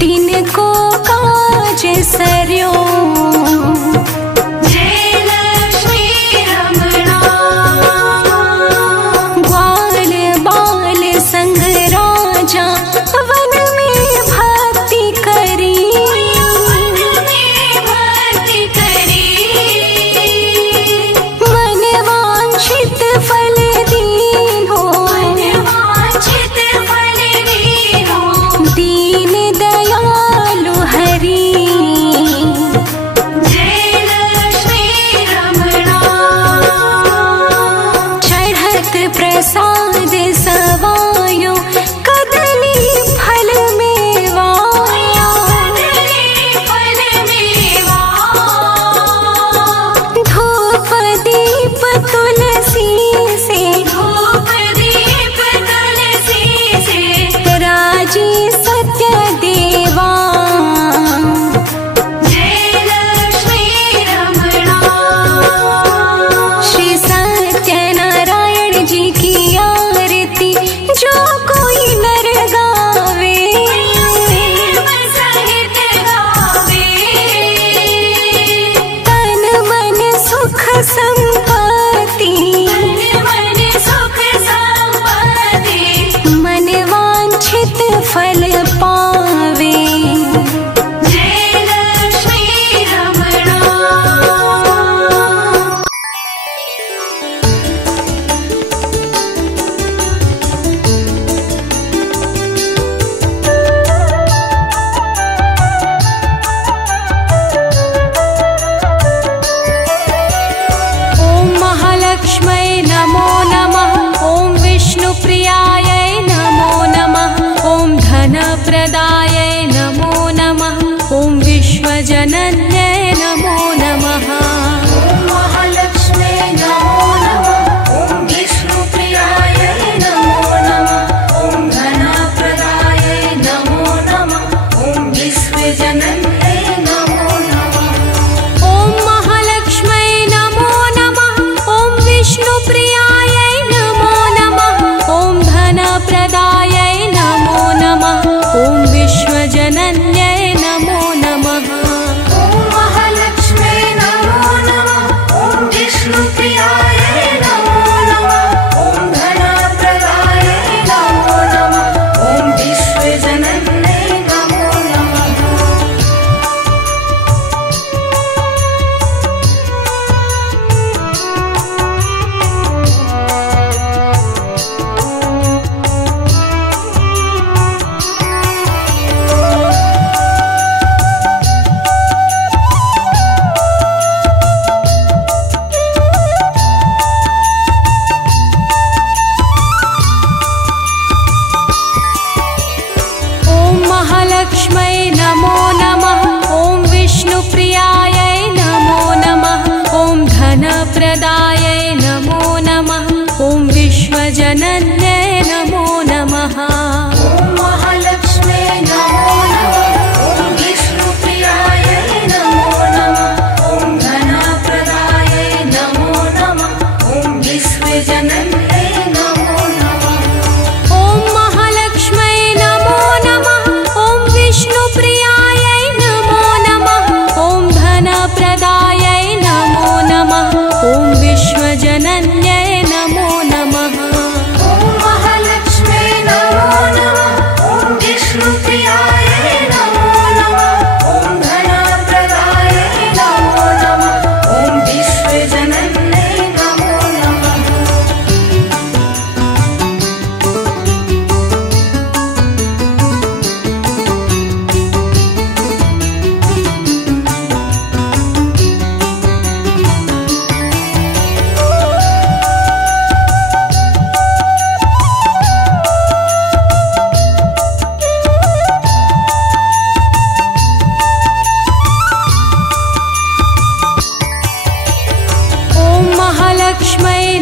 तिनको काज सर्यो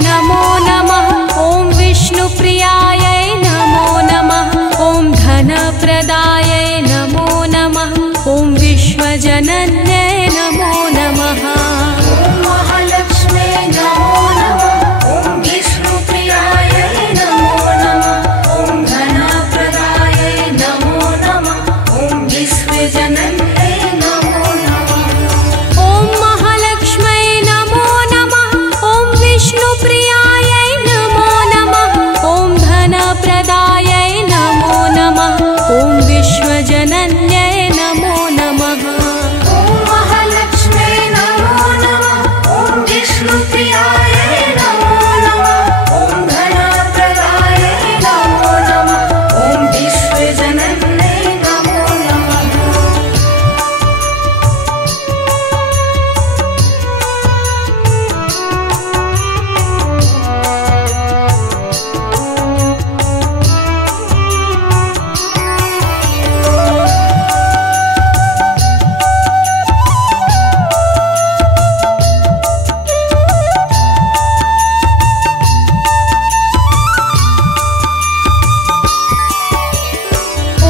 नमो नमः। ॐ विष्णुप्रियायै नमो नमः। ॐ धनप्रदायै नमो नमः। ॐ विश्वजनन्यै नमो नमः। ॐ महालक्ष्म्यै नमो नमः। ॐ विष्णुप्रियायै नमो नमः। ॐ धनप्रदायै नमो नमः। ॐ विश्वजनन्यै नमो नमः। ॐ महालक्ष्म्यै नमो नमः। ॐ विष्णुप्रियायै नमो नमः। ॐ धनप्रदायै नमो नमः। ॐ विश्वजनन्यै नमो नमः। ॐ महालक्ष्म्यै नमो नमः। ॐ विष्णुप्रियायै नमो नमः। ॐ धनप्रदायै नमो नमः। ॐ विश्वजनन्यै नमो नमः।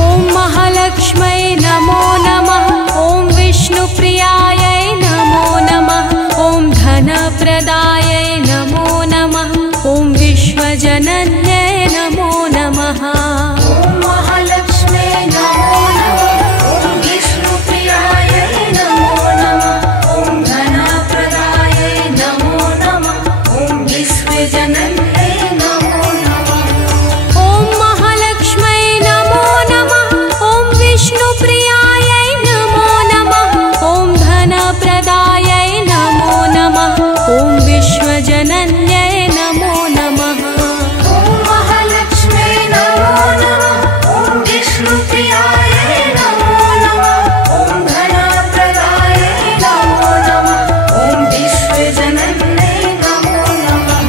ॐ महालक्ष्म्यै नमो नमः। ॐ विष्णुप्रियायै नमो नमः। ॐ धनप्रदायै नमो नमः। ॐ विश्वजनन्यै नमो नमः। ॐ महालक्ष्म्यै नमो नमः। ॐ विष्णुप्रियायै नमो नमः। ॐ धनप्रदायै नमो नमः। ॐ विश्वजनन्यै नमो नमः। ॐ महालक्ष्म्यै नमो नमः। ॐ विष्णुप्रियायै नमो नमः। ॐ धनप्रदायै नमो नमः। ॐ विश्वजनन्यै नमो नमः। ॐ महालक्ष्म्यै नमो नमः। ॐ विष्णुप्रियायै नमो नमः। ॐ धनप्रदायै नमो नमः। ॐ विश्वजनन्यै नमो नमः।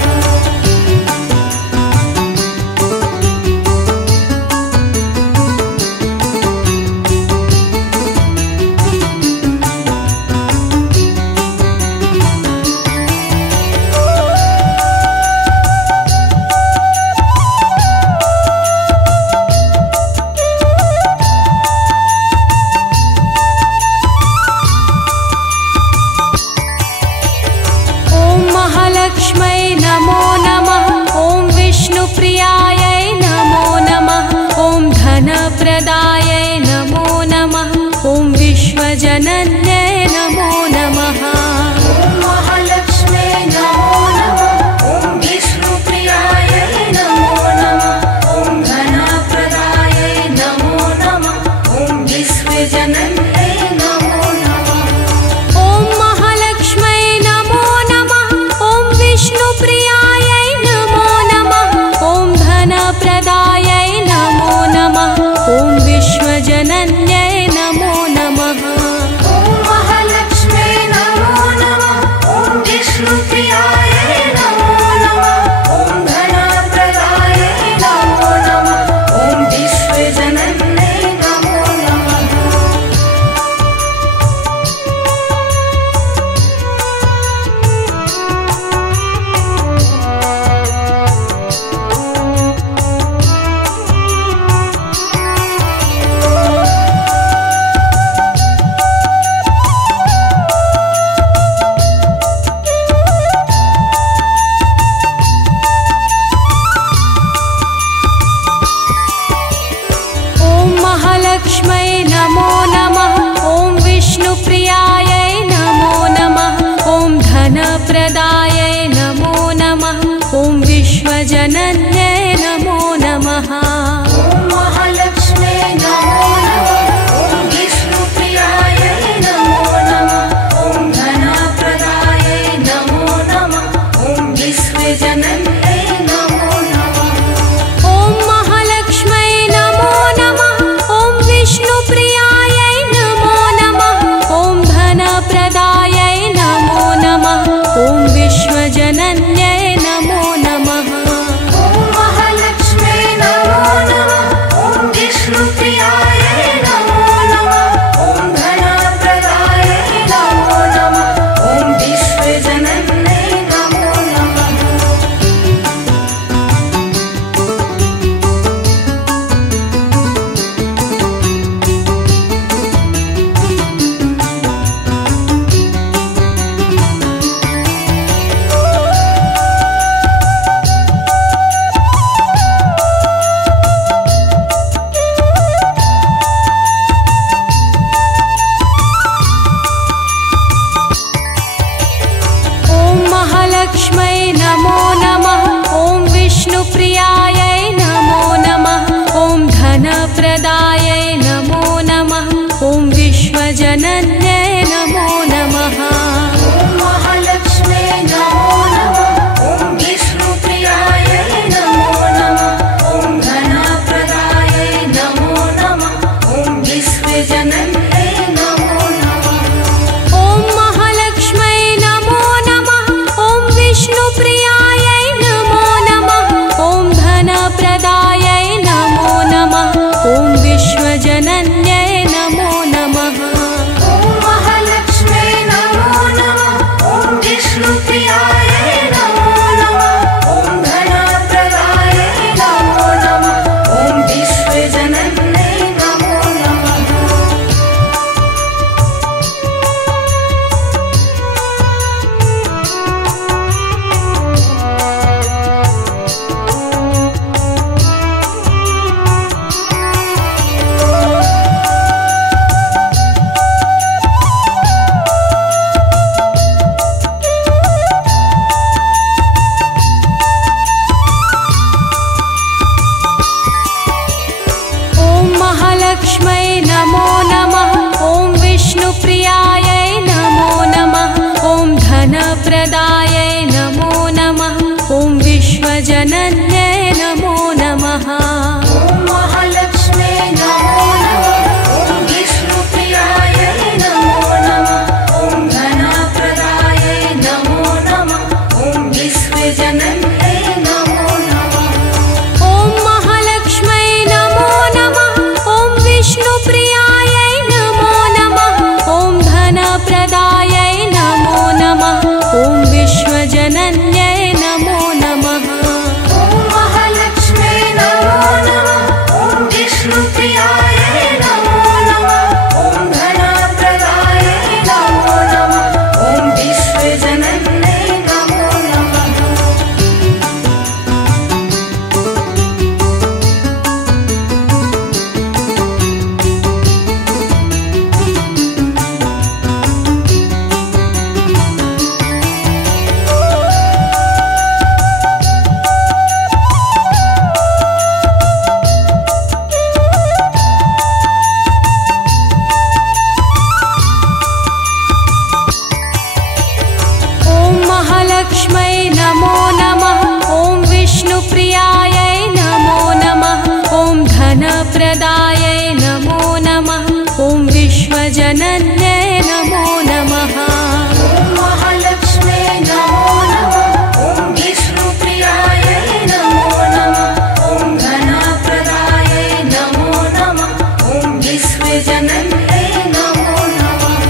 ॐ महालक्ष्म्यै नमो नमः। ॐ विष्णुप्रियायै नमो नमः। ॐ धनप्रदायै नमो नमः। ॐ विश्वजनन्यै नमो नमः। ॐ महालक्ष्म्यै नमो नमः। ॐ विष्णुप्रियायै नमो नमः। ॐ धनप्रदायै नमो नमः। ॐ विश्वजनन्यै नमो नमः। ॐ महालक्ष्म्यै नमो नमः। ॐ विष्णुप्रियायै नमो नमः। ॐ धनप्रदायै नमो नमः। ॐ विश्वजनन्यै नमो नमः। ॐ महालक्ष्म्यै नमो नमः। ॐ विष्णुप्रियायै नमो नमः। ॐ धनप्रदायै नमो नमः। ॐ विश्वजनन्यै नमो नमः। ॐ महालक्ष्म्यै नमो नमः। ॐ विष्णुप्रियायै नमो नमः। ॐ धनप्रदायै नमो नमः। ॐ विश्वजनन्यै नमो नमः। ॐ महालक्ष्म्यै नमो नमः। ॐ विष्णुप्रियायै नमो नमः। ॐ धनप्रदायै नमो नमः। ॐ विश्वजनन्यै नमो नमः। ॐ महालक्ष्म्यै नमो नमः। ॐ विष्णुप्रियायै नमो नमः। ॐ धनप्रदायै नमो नमः। ॐ विश्व धनप्रदायै नमो नमः। ॐ विश्वजनन्यै नमो नमः। ॐ महालक्ष्म्यै नमो नमः। ॐ विष्णुप्रियायै नमो नमः। ॐ धनप्रदायै नमो नमः। ॐ विश्वजनन्यै नमो नमः। ॐ महालक्ष्म्यै नमो नमः। ॐ विष्णुप्रियायै नमो नमः। ॐ धनप्रदायै नमो नमः। ॐ विश्वजनन्यै नमो नमः। ॐ महालक्ष्म्यै नमो नमः। ॐ विष्णुप्रियायै नमो नमः। ॐ धनप्रदायै नमो नमः। ॐ विश्वजनन्यै नमो नमः। ॐ महालक्ष्म्यै नमो नमः। ॐ विष्णुप्रियायै नमो नमः। ॐ धनप्रदायै नमो नमः। ॐ विश्वजनन्यै नमो नमः। ॐ महालक्ष्म्यै नमो नमः। ॐ विष्णुप्रियायै नमो नमः। ॐ धनप्रदायै नमो नमः। ॐ विश्वजनन्यै नमो नमः। ॐ महालक्ष्म्यै नमो नमः। ॐ विष्णुप्रियायै नमो नमः। ॐ धनप्रदायै नमो नमः। ॐ विश्वजनन्यै नमो नमः। ॐ महालक्ष्म्यै नमो नमः। ॐ विष्णुप्रियायै नमो नमः। ॐ धनप्रदायै नमो नमः। ॐ विश्वजनन्यै नमो नमः। ॐ महालक्ष्म्यै नमो नमः। ॐ विष्णुप्रियायै नमो नमः। ॐ धनप्रदायै नमो नमः। ॐ विश्वजनन्यै नमो नमः। ॐ महालक्ष्म्यै नमो नमः। ॐ विष्णुप्रियायै नमो नमः। ॐ धनप्रदायै नमो नमः। ॐ विश्वजनन्यै नमो नमः।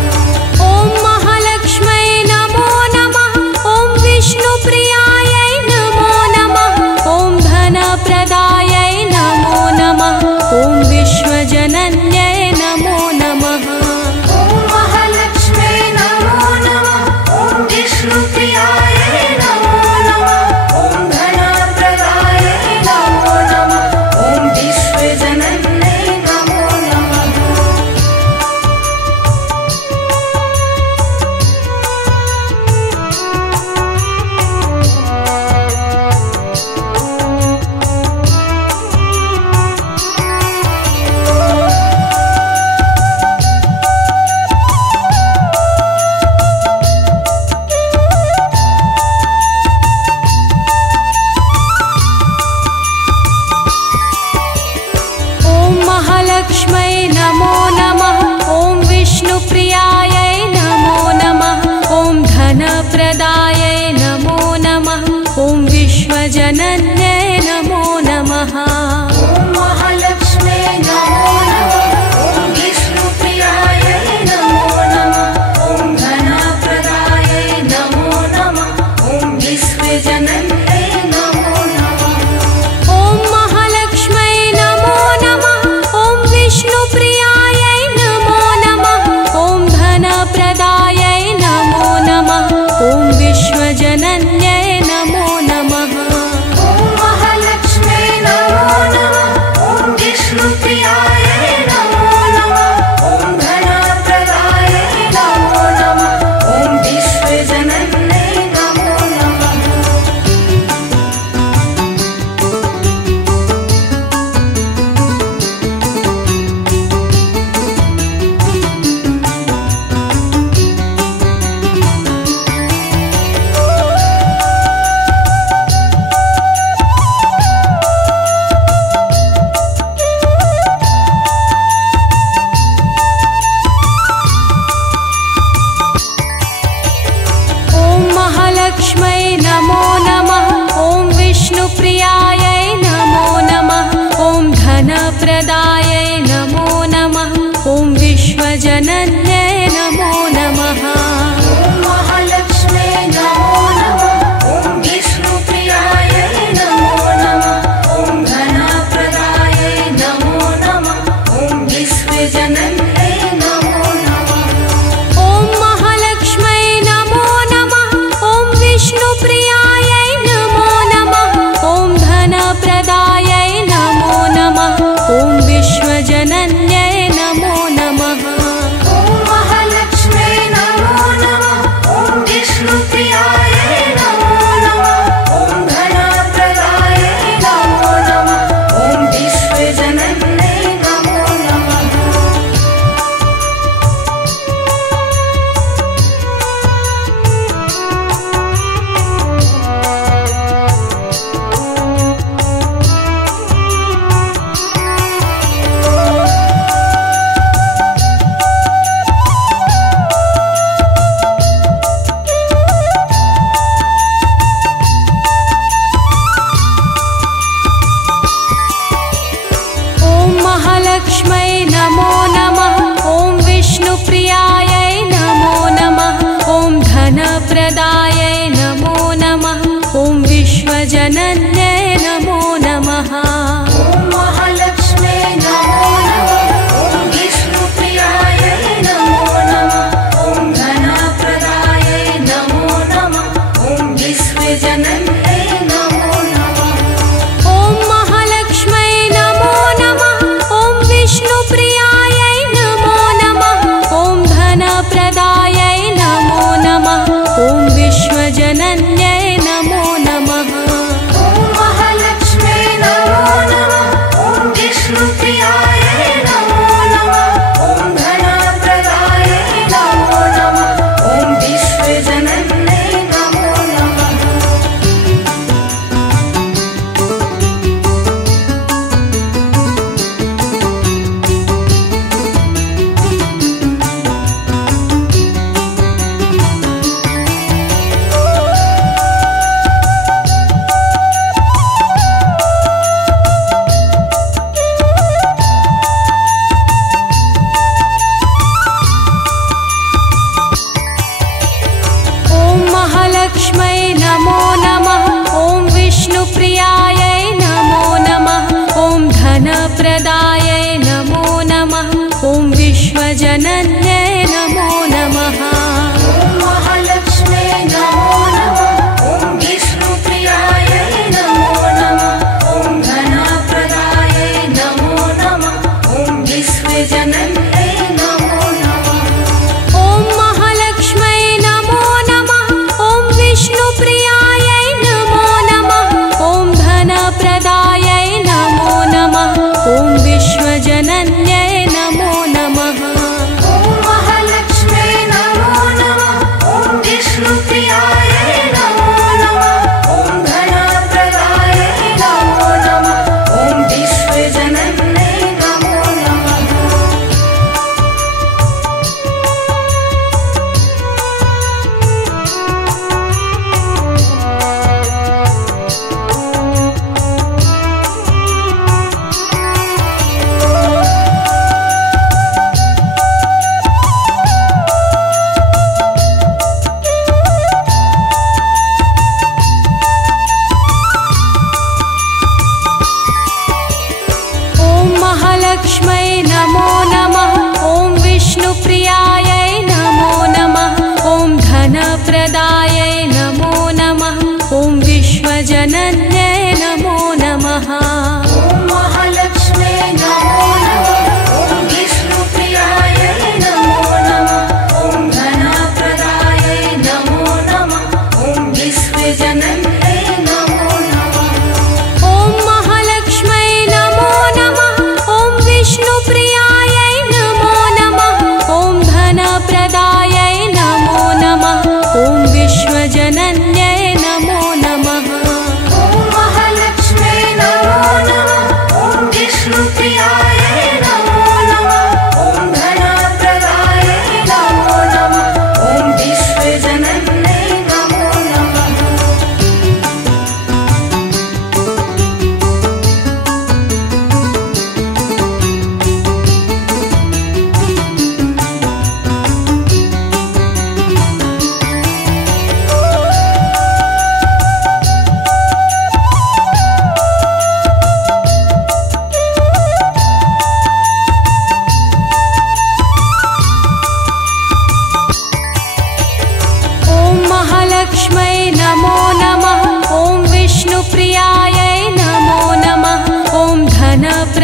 ॐ महालक्ष्म्यै नमो नमः। ॐ विष्णुप्रियायै नमो नमः। ॐ धनप्रदायै नमो नमः। ॐ विश्वजनन्यै नमो नमः। ॐ महालक्ष्म्यै नमो नमः। ॐ विष्णुप्रियायै नमो नमः। ॐ धनप्रदायै नमो नमः। ॐ विश्वजनन्यै नमो नमः। ॐ महालक्ष्म्यै नमो नमः। ॐ विष्णुप्रियायै नमो नमः। ॐ धनप्रदायै नमो नमः। ॐ विश्वजनन्यै नमो नमः। ॐ महालक्ष्म्यै नमो नमः। ॐ विष्णुप्रियायै नमो नमः। ॐ धनप्रदायै नमो नमः। ॐ विश्वजनन्यै नमो नमः। ॐ महालक्ष्म्यै नमो नमः। ॐ विष्णुप्रियायै नमो नमः। ॐ धनप्रदायै नमो नमः। ॐ विश्व महालक्ष्मै नमो नमः। ॐ विष्णुप्रियायै नमो नमः। ॐ धनप्रदायै नमो नमः। ॐ विश्वजनन्यै नमो नमः। ॐ महालक्ष्मे नमो नमः। ॐ विष्णुप्रियायै नमो नमः। ॐ धनप्रदायै नमो नमः। ॐ विश्वजनन्यै नमो नमः। ॐ महालक्ष्मै नमो नमः। ॐ विष्णुप्रियायै नमो नमः। ॐ धनप्रदायै नमो नमः। ॐ विश्वजनन्यै नमो नमः। ॐ महालक्ष्मे नमो नमः। ॐ विष्णुप्रियायै नमो नमः। ॐ धनप्रदायै नमो नमः। ॐ विश्वजनन्यै नमो नमः। ॐ महालक्ष्मै नमो नमः। ॐ विष्णुप्रियायै नमो नमः। ॐ धनप्रदायै नमो नमः। ॐ विश्वजनन्यै नमो नमः। ॐ महालक्ष्मे नमो नमः। ॐ विष्णुप्रियायै नमो नमः। ॐ धनप्रदायै नमो नमः। ॐ विश्वजनन्यै नमो नमः। ॐ महालक्ष्मै नमो नमः। ॐ विष्णुप्रियायै नमो नमः। ॐ धनप्रदायै नमो नमः। ॐ विश्वजनन्यै नमो नमः। ॐ महालक्ष्मे नमो नमः। ॐ विष्णुप्रियायै नमो नमः। ॐ धनप्रदायै नमो नमः। ॐ विश्वजनन्यै नमो नमः। ॐ महालक्ष्मै नमो नमः। ॐ विष्णुप्रियायै नमो नमः। ॐ धनप्रदायै नमो नमः। ॐ विश्वजनन्यै नमो नमः। ॐ महालक्ष्मे नमो नमः। ॐ विष्णुप्रियायै नमो नमः। ॐ धनप्रदायै नमो नमः। ॐ विश्वजनन्यै नमो नमः। ॐ महालक्ष्मै नमो नमः। ॐ विष्णुप्रियायै नमो नमः। ॐ धनप्रदायै नमो नमः। ॐ विश्वजनन्यै नमो नमः। ॐ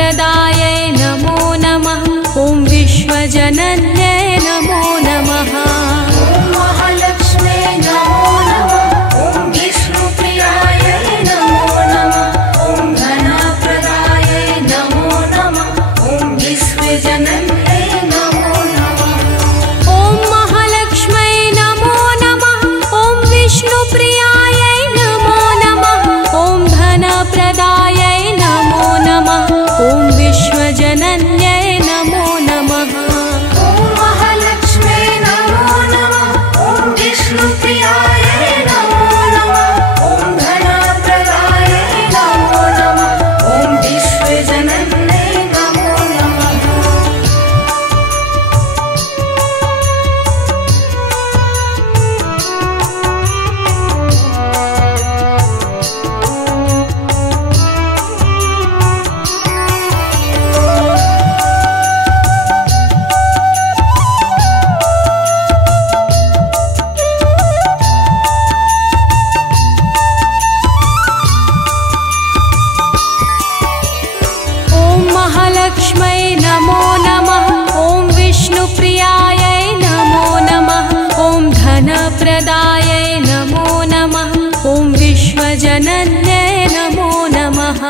धनप्रदायै नमो नमः। ॐ विश्वजनन्यै नमो नमः। ॐ महालक्ष्मे नमो नमः। ॐ विष्णुप्रियायै नमो नमः। ॐ धनप्रदायै नमो नमः। ॐ विश्वजनन्यै नमो नमः। ॐ महालक्ष्मै नमो नमः। ॐ विष्णुप्रियायै नमो नमः। ॐ धनप्रदायै नमो नमः। ॐ विश्वजनन्यै नमो नमः। ॐ महालक्ष्मे नमो नमः। ॐ विष्णुप्रियायै नमो नमः। ॐ धनप्रदायै नमो नमः। ॐ विश्वजनन्यै नमो नमः। ॐ महालक्ष्मै नमो नमः। ॐ विष्णुप्रियायै नमो नमः। ॐ धनप्रदायै नमो नमः। ॐ विश्वजनन्यै नमो नमः।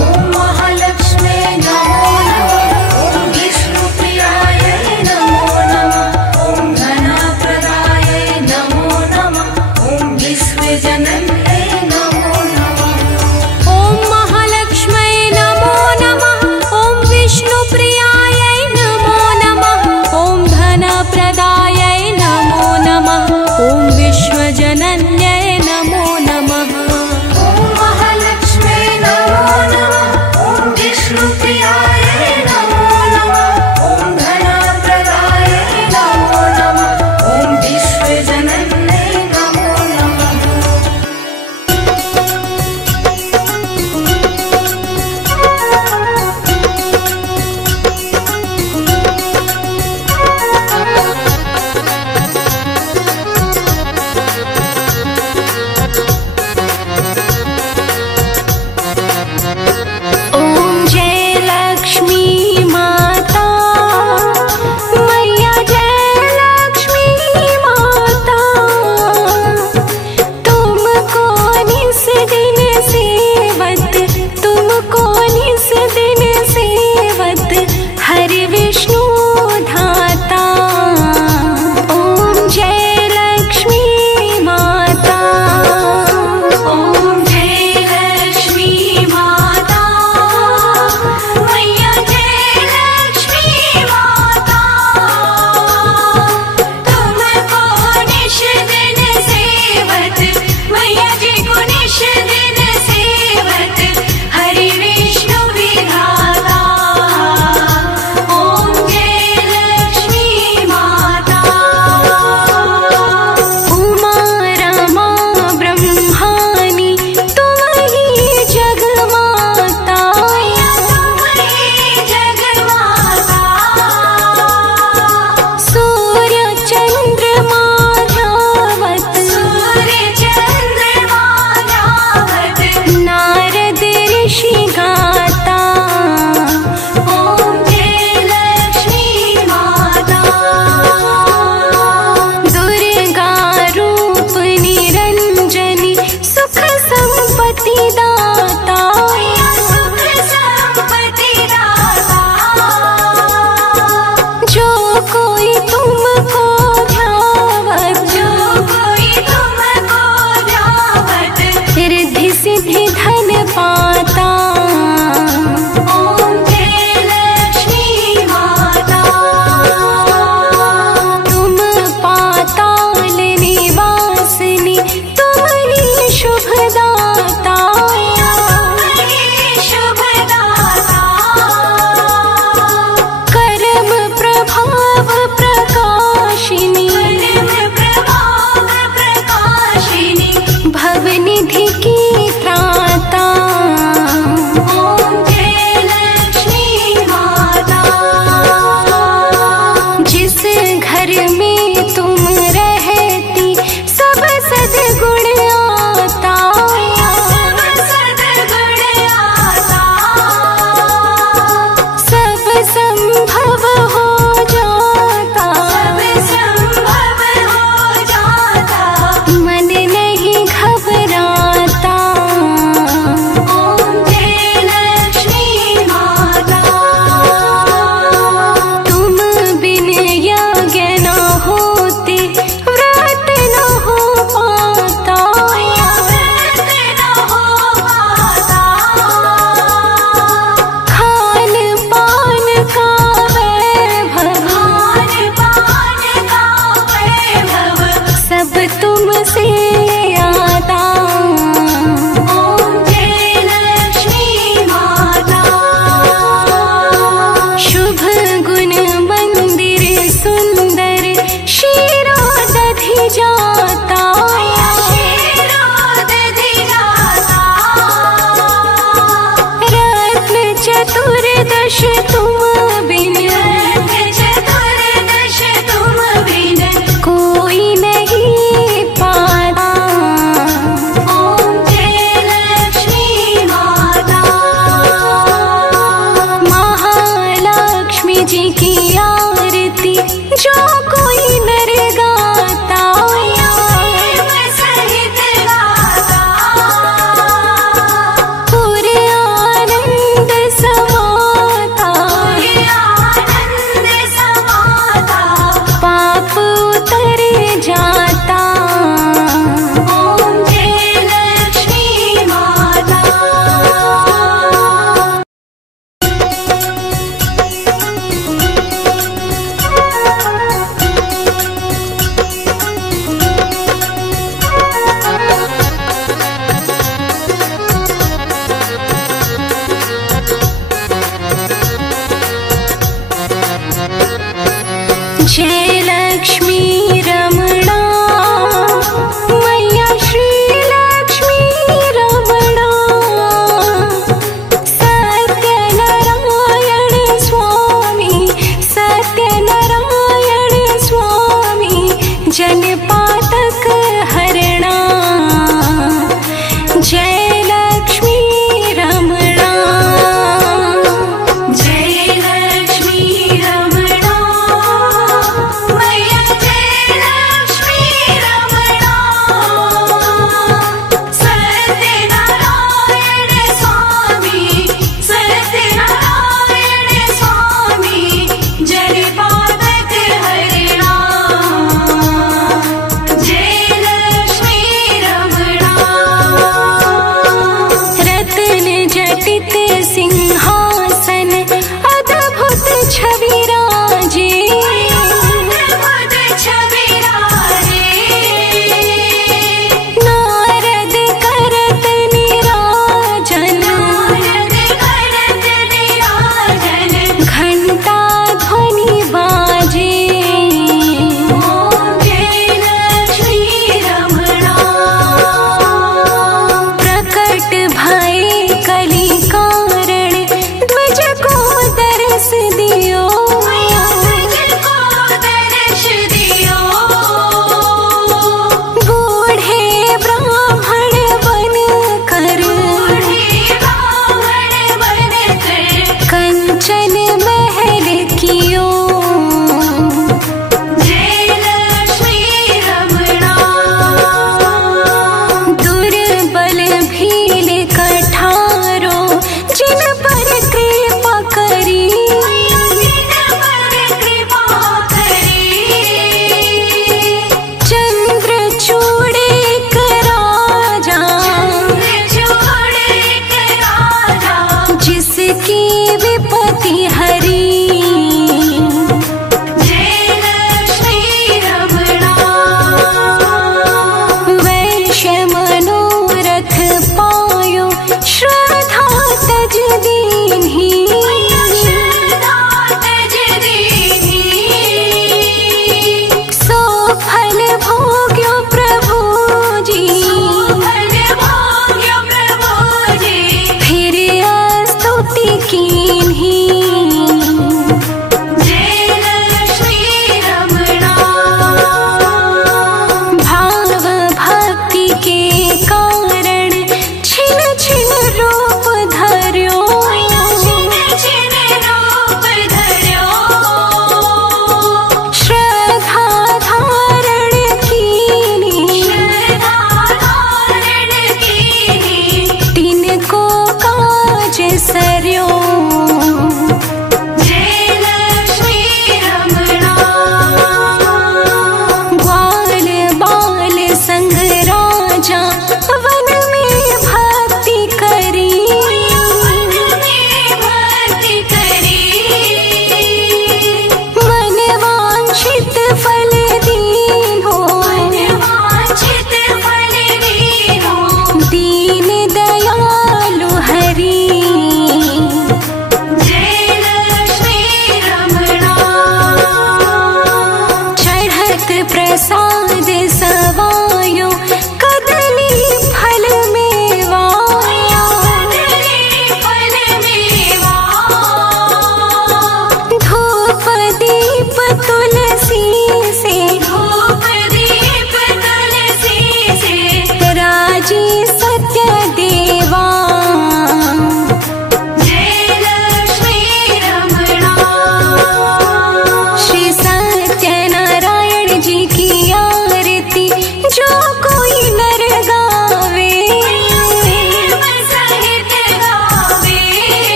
ॐ महालक्ष्मे नमो नमः। ॐ विष्णुप्रियायै नमो नमः। ॐ धनप्रदायै नमो नमः। ॐ विश्वजनन्यै नमो नमः। ॐ महालक्ष्मै नमो नमः। ॐ विष्णुप्रियायै नमो नमः। ॐ धनप्रदायै नमो नमः। ॐ विश्वजनन्यै नमो नमः। ॐ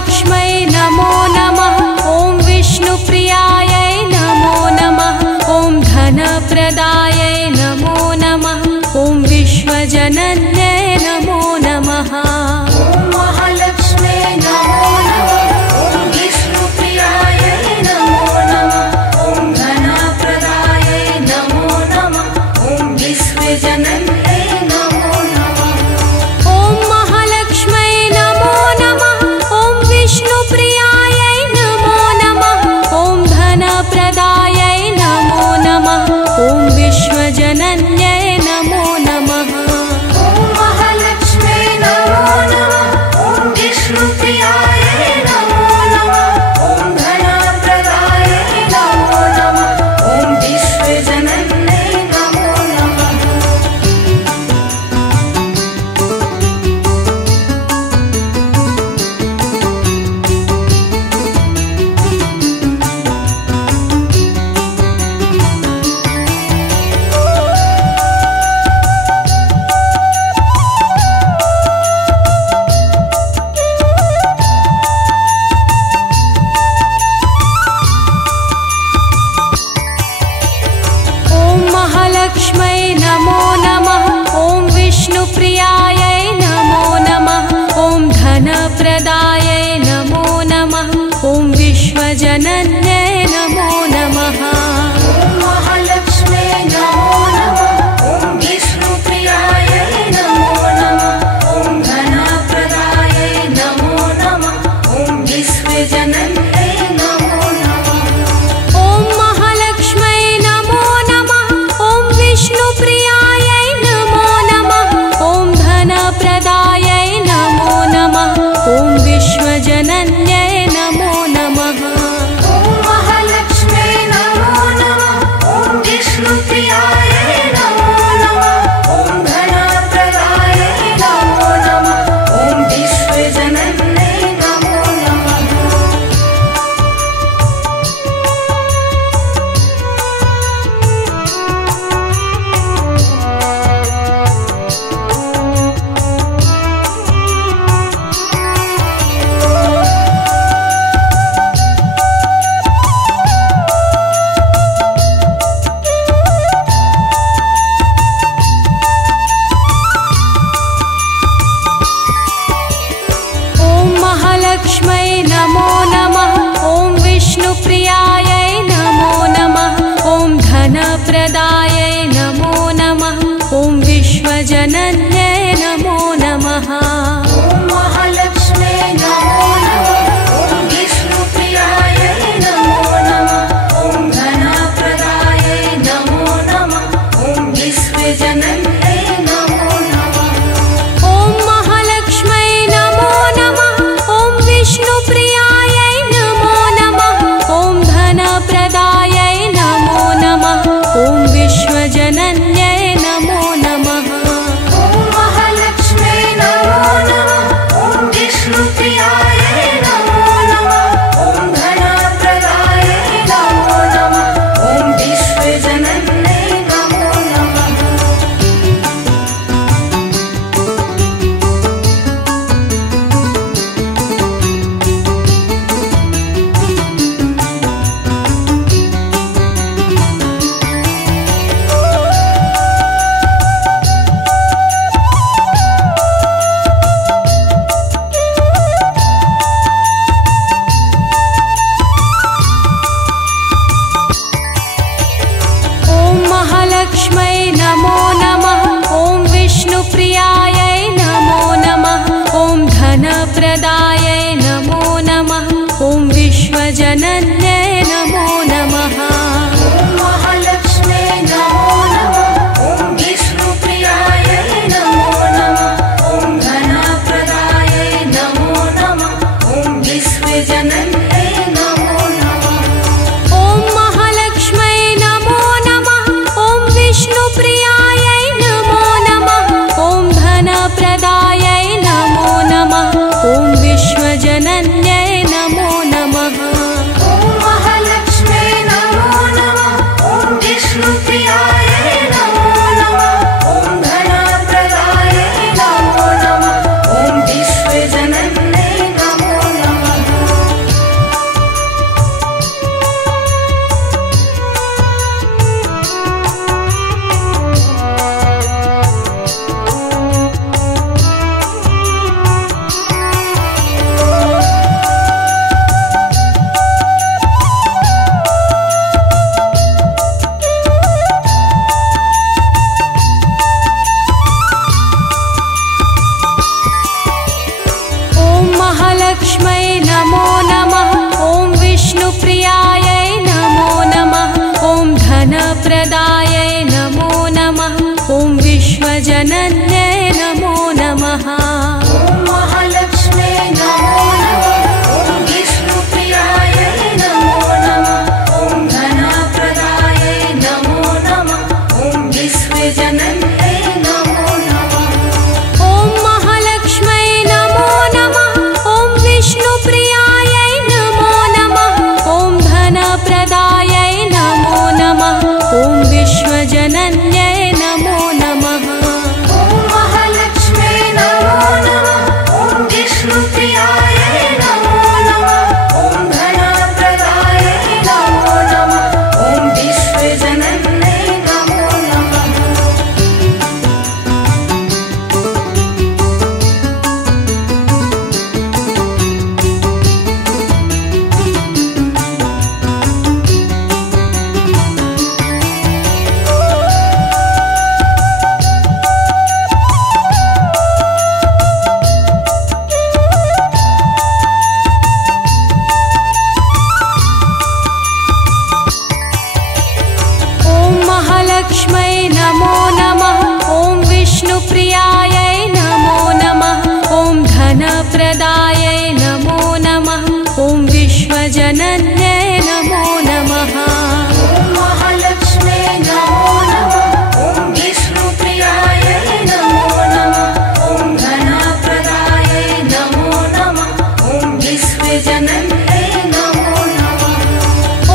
महालक्ष्म्यै नमो नमः। ॐ विष्णुप्रियायै नमो नमः। ॐ धनप्रदायै नमो नमः। ॐ विश्वजनन्यै नमो नमः। ॐ महालक्ष्म्यै नमो नमः। ॐ विष्णुप्रियायै नमो नमः। ॐ धनप्रदायै नमो नमः। ॐ विश्वजनन्यै नमो नमः। ॐ महालक्ष्म्यै नमो नमः। ॐ विष्णुप्रियायै नमो नमः। ॐ धनप्रदायै नमो नमः। ॐ विश्वजनन्यै नमो नमः। ॐ महालक्ष्म्यै नमो नमः। ॐ विष्णुप्रियायै नमो नमः। ॐ धनप्रदायै नमो नमः। ॐ विश्वजनन्यै नमो नमः। ॐ महालक्ष्म्यै नमो नमः। ॐ विष्णुप्रियायै नमो नमः। ॐ धनप्रदायै नमो नमः। ॐ विश्वजनन्यै नमो नमः। ॐ महालक्ष्म्यै नमो नमः। ॐ विष्णुप्रियायै नमो नमः। ॐ धनप्रदायै नमो नमः। ॐ विश्वजनन्यै नमो नमः। ॐ महालक्ष्म्यै नमो नमः। ॐ विष्णुप्रियायै नमो नमः। ॐ धनप्रदायै नमो नमः। ॐ विश्वजनन्यै नमो नमः। ॐ महालक्ष्म्यै नमो नमः। ॐ विष्णुप्रियायै नमो नमः। ॐ धनप्रदायै नमो नमः। ॐ विश्वजनन्यै नमो नमः। ॐ महालक्ष्म्यै नमो नमः। ॐ विष्णुप्रियायै नमो नमः। ॐ धनप्रदायै नमो नमः। ॐ विश्वजनन्यै नमो नमः। ॐ महालक्ष्म्यै नमो नमः। ॐ विष्णुप्रियायै नमो नमः। ॐ धनप्रदायै नमो नमः। ॐ विश्वजनन्यै नमो नमः। ॐ महालक्ष्म्यै नमो नमः। ॐ विष्णुप्रियायै नमो नमः। ॐ धनप्रदायै नमो नमः। ॐ विश्वजनन्यै नमो नमः। ॐ महालक्ष्म्यै नमो नमः। ॐ विष्णुप्रियायै नमो नमः। ॐ धनप्रदायै नमो नमः। ॐ विश्वजनन्यै नमो नमः। ॐ महालक्ष्म्यै नमो नमः। ॐ विष्णुप्रियायै नमो नमः। ॐ धनप्रदायै नमो नमः। ॐ विश्वजनन्यै नमो नमः। ॐ महालक्ष्म्यै नमो नमः। ॐ विष्णुप्रियायै नमो नमः। ॐ धनप्रदायै नमो नमः। ॐ विश्वजनन्यै नमो नमः। ॐ महालक्ष्म्यै नमो नमः। ॐ विष्णुप्रियायै नमो नमः। ॐ धनप्रदायै नमो नमः। ॐ विश्व महालक्ष्मै नमो नमः। ॐ विष्णुप्रियायै नमो नमः। ॐ धनप्रदायै नमो नमः। ॐ विश्वजनन्यै नमो नमः। ॐ महालक्ष्मे नमो नमः। ॐ विष्णुप्रियायै नमो नमः। ॐ धनप्रदायै नमो नमः। ॐ विश्वजनन्यै नमो नमः। ॐ महालक्ष्मै नमो नमः। ॐ विष्णुप्रियायै नमो नमः। ॐ धनप्रदायै नमो नमः। ॐ विश्वजनन्यै नमो नमः। ॐ महालक्ष्मे नमो नमः। ॐ विष्णुप्रियायै नमो नमः। ॐ धनप्रदायै नमो नमः। ॐ विश्वजनन्यै नमो नमः। ॐ महालक्ष्मै नमो नमः। ॐ विष्णुप्रियायै नमो नमः। ॐ धनप्रदायै नमो नमः। ॐ विश्वजनन्यै नमो नमः। ॐ महालक्ष्मे नमो नमः। ॐ विष्णुप्रियायै नमो नमः। ॐ धनप्रदायै नमो नमः। ॐ विश्वजनन्यै नमो नमः।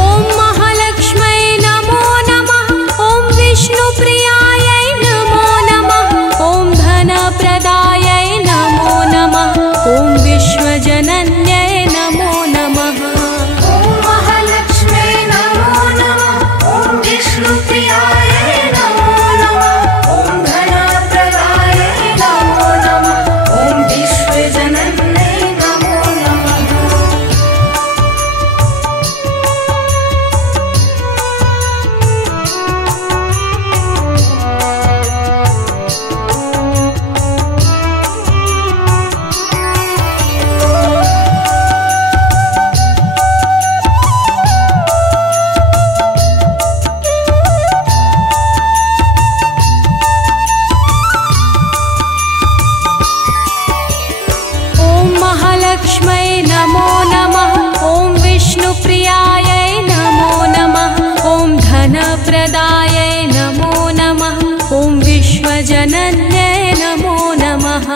ॐ महालक्ष्मै नमो नमः। ॐ विष्णुप्रियायै नमो नमः। ॐ धनप्रदायै नमो नमः। ॐ विश्वजनन्यै नमो नमः। ॐ महालक्ष्मे नमो नमः। ॐ विष्णुप्रियायै नमो नमः। ॐ धनप्रदायै नमो नमः। ॐ विश्वजनन्यै नमो नमः। ॐ महालक्ष्मै नमो नमः। ॐ विष्णुप्रियायै नमो नमः। ॐ धनप्रदायै नमो नमः। ॐ विश्वजनन्यै नमो नमः।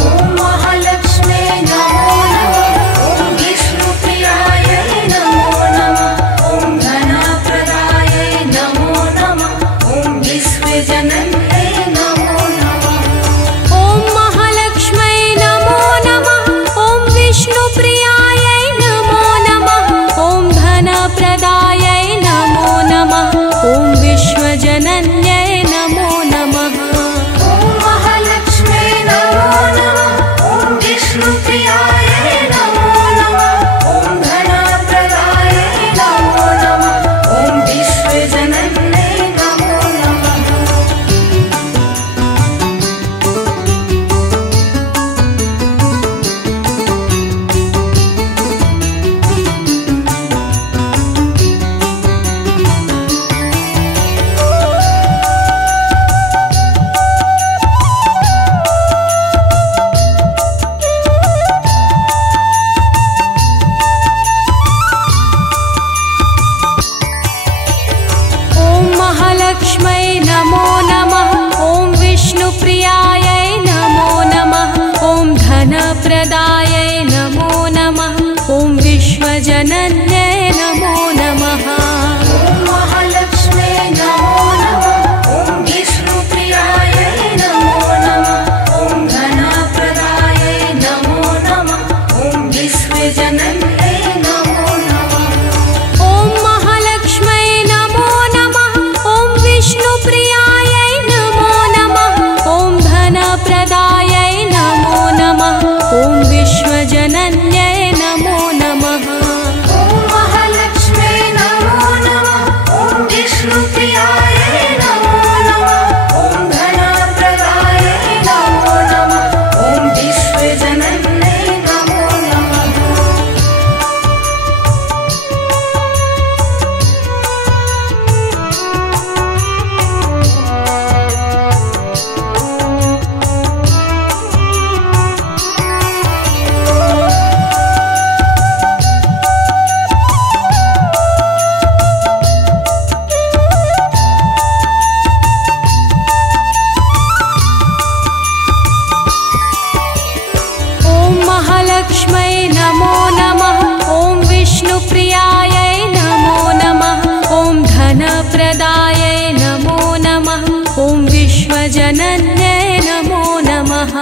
ॐ महालक्ष्मे नमो नमः। ॐ विष्णुप्रियायै नमो नमः। ॐ धनप्रदायै नमो नमः। ॐ विश्वजनन्यै नमो नमः। ॐ महालक्ष्मै नमो नमः। ॐ विष्णुप्रियायै नमो नमः। ॐ धनप्रदायै नमो नमः। ॐ विश्वजनन्यै नमो नमः। ॐ महालक्ष्मे नमो नमः। ॐ विष्णुप्रियायै नमो नमः। ॐ धनप्रदायै नमो नमः। ॐ विश्वजनन्यै नमो नमः। ॐ महालक्ष्मै नमो नमः। ॐ विष्णुप्रियायै नमो नमः। ॐ धनप्रदायै नमो नमः। ॐ विश्वजनन्यै नमो नमः। ॐ महालक्ष्मे नमो नमः। ॐ विष्णुप्रियायै नमो नमः। ॐ धनप्रदायै नमो नमः। ॐ विश्वजनन्यै नमो नमः। ॐ महालक्ष्मै नमो नमः। ॐ विष्णुप्रियायै नमो नमः। ॐ धनप्रदायै नमो नमः। ॐ महालक्ष्मै नमो नमः ॐ विष्णुप्रियायै नमो नमः ॐ धनप्रदायै नमो नमः ॐ विश्वजनन्यै नमो नमः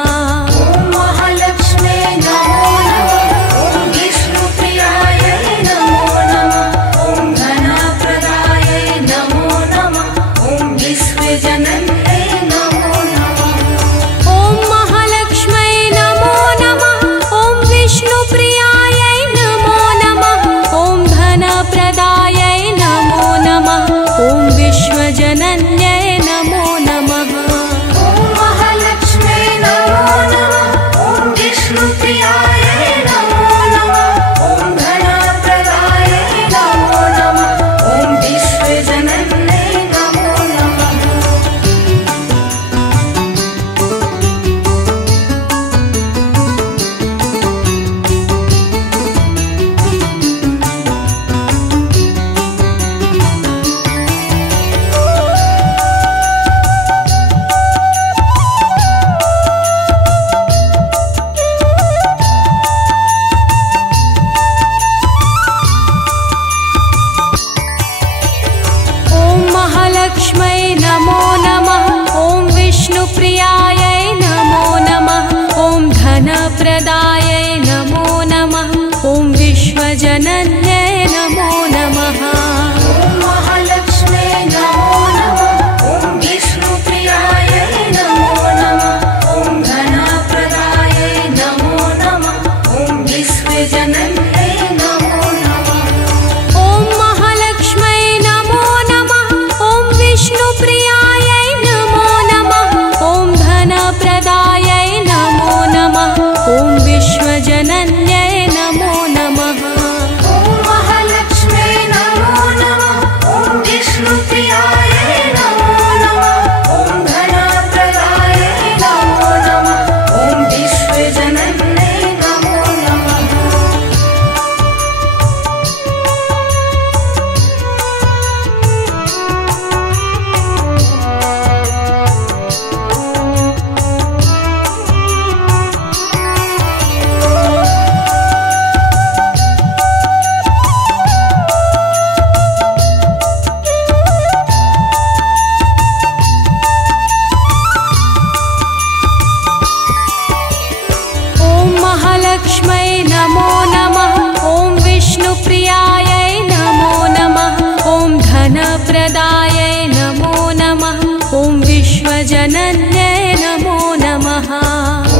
ॐ महालक्ष्मे नमो नमः ॐ विष्णुप्रियायै नमो नमः ॐ धनप्रदायै नमो नमः ॐ विश्वजनन्यै नमो नमः ॐ महालक्ष्मै नमो नमः ॐ विष्णुप्रियायै नमो नमः ॐ धनप्रदायै नमो नमः ॐ विश्वजनन्यै नमो नमः ॐ महालक्ष्मे नमो नमः ॐ विष्णुप्रियायै नमो नमः ॐ धनप्रदायै नमो नमः ॐ विश्वजनन्यै नमो नमः ॐ महालक्ष्मै नमो नमः ॐ विष्णुप्रियायै नमो नमः ॐ धनप्रदायै नमो नमः ॐ विश्वजनन्यै नमो नमः ॐ महालक्ष्मे नमो नमः ॐ विष्णुप्रियायै नमो नमः ॐ धनप्रदायै नमो नमः ॐ विश्वजनन्यै नमो नमः ॐ महालक्ष्मै नमो नमः ॐ विष्णुप्रियायै नमो नमः ॐ धनप्रदायै नमो नमः ॐ विश्वजनन्यै नमो नमः ॐ महालक्ष्मे नमो नमः ॐ विष्णुप्रियायै नमो नमः ॐ धनप्रदायै नमो नमः ॐ विश्वजनन्यै नमो नमः ॐ महालक्ष्मै नमो नमः ॐ विष्णुप्रियायै नमो नमः ॐ धनप्रदायै नमो नमः ॐ विश्वजनन्यै नमो नमः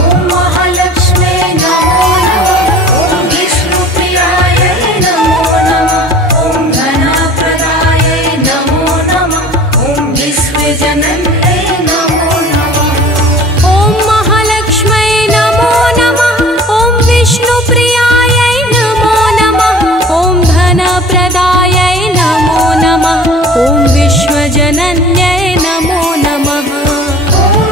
ॐ महालक्ष्मे नमो नमः ॐ विष्णुप्रियायै नमो नमः ॐ धनप्रदायै नमो नमः ॐ विश्वजनन्यै नमो नमः ॐ महालक्ष्मै नमो नमः ॐ विष्णुप्रियायै नमो नमः ॐ धनप्रदायै नमो नमः ॐ विश्वजनन्यै नमो नमः ॐ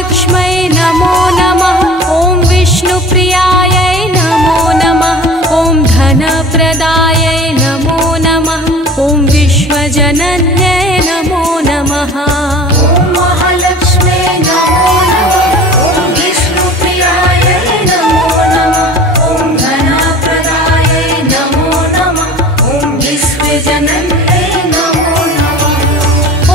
महालक्ष्मै नमो नमः। ॐ विष्णुप्रियायै नमो नमः। ॐ धनप्रदायै नमो नमः। ॐ विश्वजनन्यै नमो नमः। ॐ महालक्ष्मै नमो नमः। ॐ विष्णुप्रियायै नमो नमः। ॐ धनप्रदायै नमो नमः। ॐ विश्वजनन्यै नमो नमः।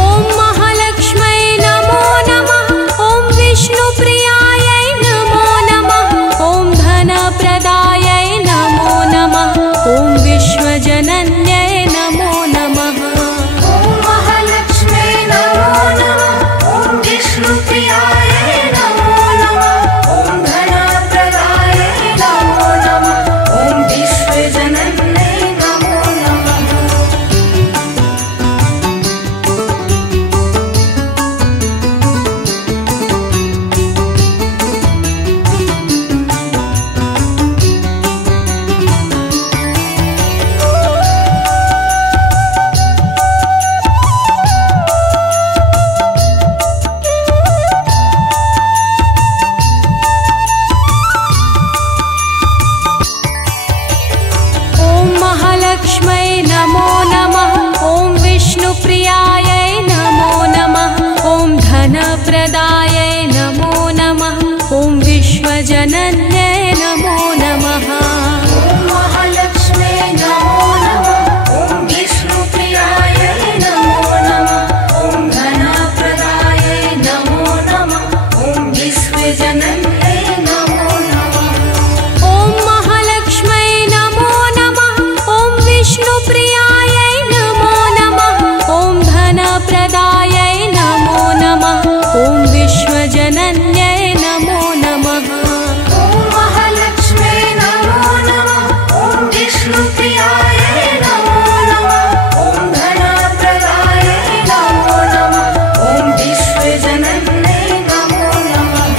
ॐ महालक्ष्मै नमो नमः। ॐ विष्णुप्रियायै नमो नमः। ॐ धनप्रदायै नमो नमः। ॐ विश्वजनन्यै नमो नमः। ॐ महालक्ष्मै नमो नमः। ॐ विष्णुप्रियायै नमो नमः। ॐ धनप्रदायै नमो नमः। ॐ विश्वजनन्यै नमो नमः। ॐ महालक्ष्मै नमो नमः। ॐ विष्णुप्रियायै नमो नमः। ॐ धनप्रदायै नमो नमः। ॐ विश्वजनन्यै नमो नमः। ॐ महालक्ष्मै नमो नमः। ॐ विष्णुप्रियायै नमो नमः। ॐ धनप्रदायै नमो नमः। ॐ विश्वजनन्यै नमो नमः। ॐ महालक्ष्मै नमो नमः। ॐ विष्णुप्रियायै नमो नमः। ॐ धनप्रदायै नमो नमः। ॐ विश्वजनन्यै नमो नमः। ॐ महालक्ष्मै नमो नमः। ॐ विष्णुप्रियायै नमो नमः। ॐ धनप्रदायै नमो नमः। ॐ विश्वजनन्यै नमो नमः।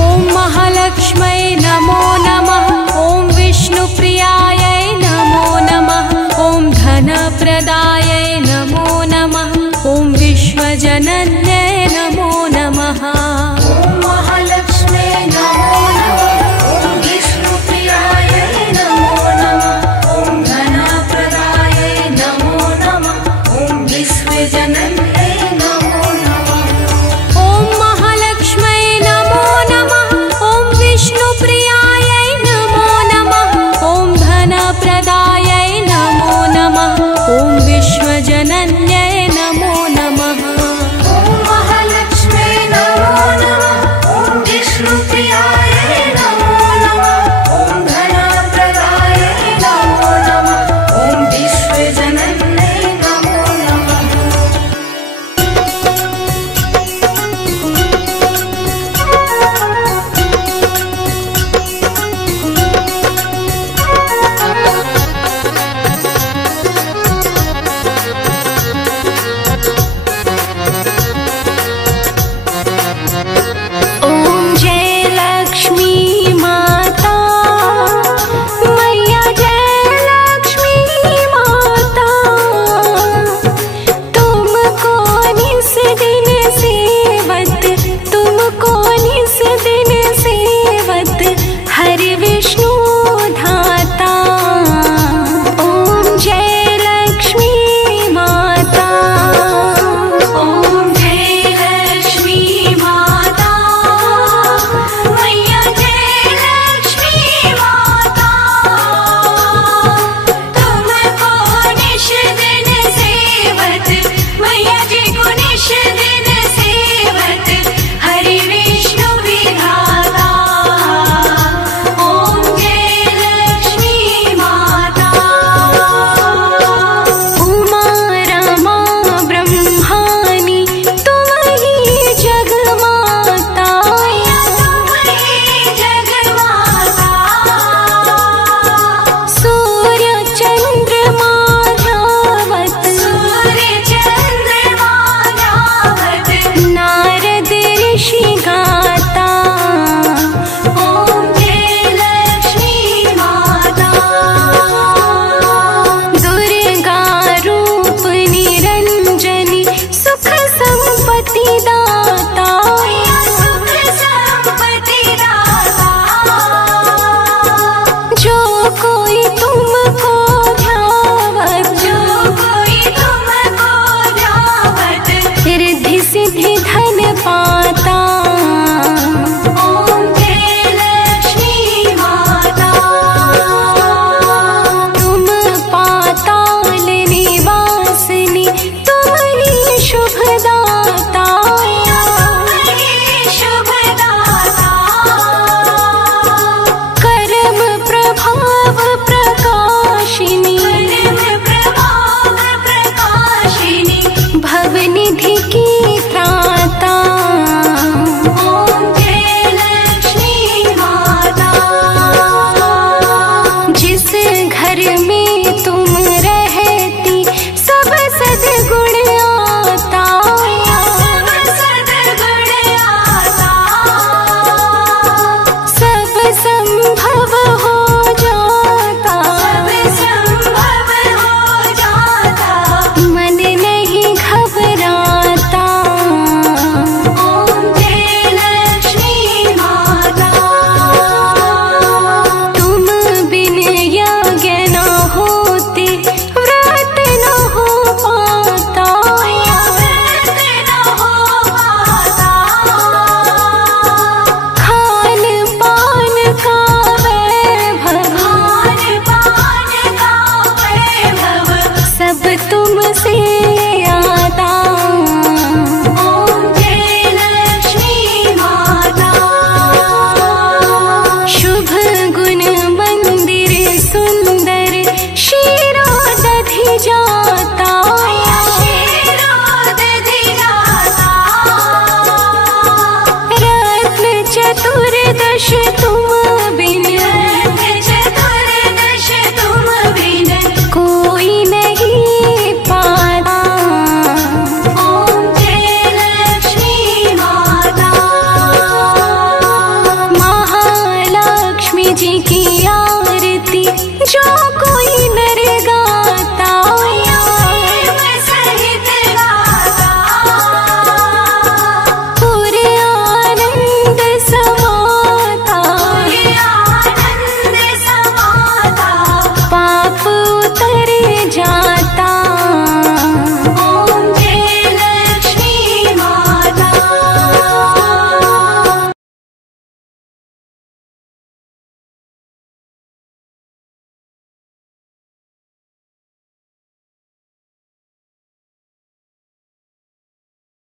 ॐ महालक्ष्मै नमो नमः। ॐ विष्णुप्रियायै नमो नमः। ॐ धनप्रदायै नमो नमः। ॐ विश्वजनन्यै नमो नमः। ॐ महालक्ष्मै नमो नमः। ॐ विष्णुप्रियायै नमो नमः। ॐ धनप्रदायै नमो नमः। ॐ विश्वजनन्यै नमो नमः। ॐ महालक्ष्मै नमो नमः। ॐ विष्णुप्रियायै नमो नमः। ॐ धनप्रदायै नमो नमः। ॐ विश्वजनन्यै नमो नमः। ॐ हर्षतु